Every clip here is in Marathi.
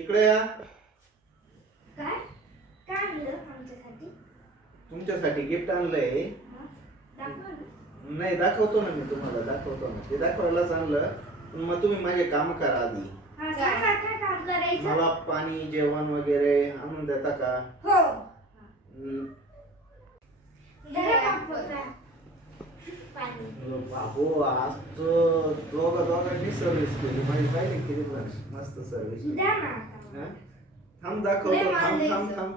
इकडे या. काय? काय आणलं आमच्यासाठी? तुमच्यासाठी गिफ्ट आणलंय. हा? दाखव ना. नाही दाखवतो ना मी तुम्हाला दाखवतो ना. ते दाखवायलाच आणलं. पण मग तुम्ही माझे काम करा आधी. हा, सांगा काय काम करायचं मला पाणी जेवण वगैरे आणून देता का? हो. हम्म. बाबू आज तो दोघं दोघांनी सर्व्हिस केली माझी पाहिजे किती पण. मस्त सर्व्हिस. थांब दाखवतो. थांब थांब. थांब.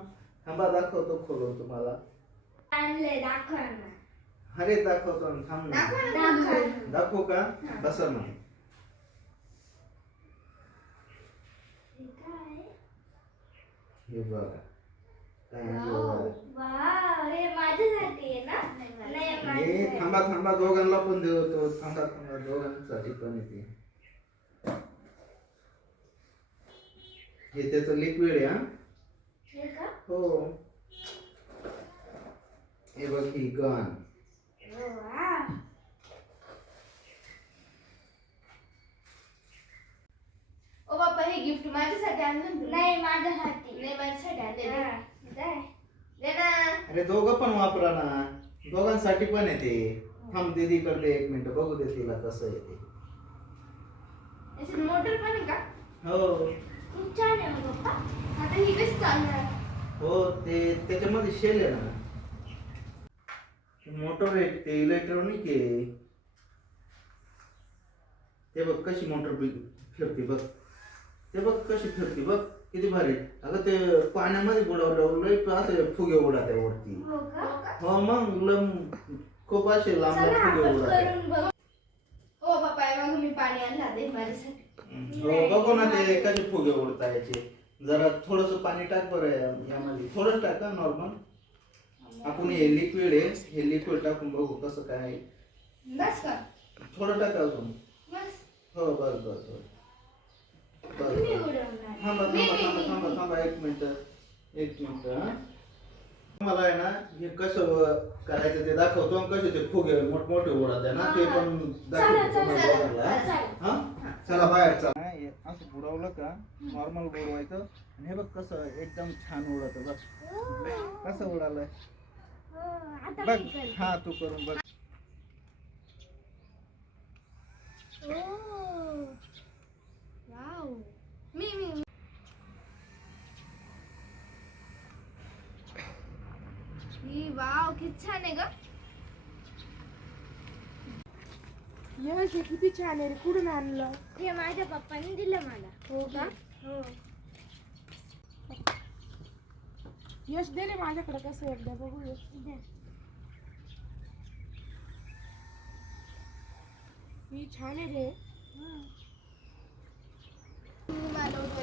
थांबा दाखवतो खोलो तुम्हाला आणलंय दाखव ना. अरे दाखवतो थांब ना. दाखव का? हा. बसा ना हे काय? हे बघा काय आणलं बघा. वाव, हे हे. थांबा थांबा दोघांना पण देतो थांबा थांबा दोघांसाठी पण येते हे त्याचं लिक्विड आहे हा हे का? बघ ही गन हो. ओ बाप्पा हे गिफ्ट माझ्यासाठी आणलं? नाही माझ्यासाठी नाही माझ्यासाठी आणले दे. दे ना अरे दोघं पण वापरा ना. दोघांसाठी पण येते. थांब दीदी करते एक मिनिट. बघू दे तिला कसं येते मोटर पण आहे का? हो. खूप छान आहे पप्पा. आता कशी चालणार हो ते त्याच्यामध्ये शेल आहे ना. मोटर आहे ते इलेक्ट्रॉनिक आहे. ते बघ कशी मोटर फिरते बघ. ते बघ कशी फिरते बघ. किती भारी. अगं ते पाण्यामध्ये बुडवलं लय असं फुगे उडत आहे वरती. हो का? हो मग लम खूप असे लांब चला फुगे आपण करून बघू. बाप्पा हे बघ मी पाणी आणलं आता हे माझ्यासाठी. हो बघू ना ते कसे फुगे उडता याचे. जरा थोडस पाणी टाक बरं या- यामध्ये. थोडं टाका नॉर्मल आपण हे लिक्विड आहे हे लिक्विड टाकून बघू कसं काय आहे. बस का? थोडं टाका अजून. बस. हो बस बस बस बस तुम्ही बस. उडवणार थांबा थांबा मी- थांबा मी- थांबा थांबा एक मिनिट एक मिनिट हा? मला आहे ना हे कसं करायचं ते दाखवतो आणि कसे ते फुगे मोठमोठे उडत आहे ना ते पण चला दाखवतो हा बाहेर चला. हे असं बुडवलं का नॉर्मल बुडवायचं. आणि हे बघ कसं एकदम छान उडत बघ. कसं उडालंय. आता बघ. हा तू करून बघ. ओ. वाव मी मी मी. ही वाव किती छान आहे ग. यश हे किती छान आहे रे कुठून आणलं? हे माझ्या पप्पाने दिलं मला. हो का? हो यश दे रे माझ्याकडे कसं आहे एकदा बघू यश. द्या. ही छान आहे रे. मला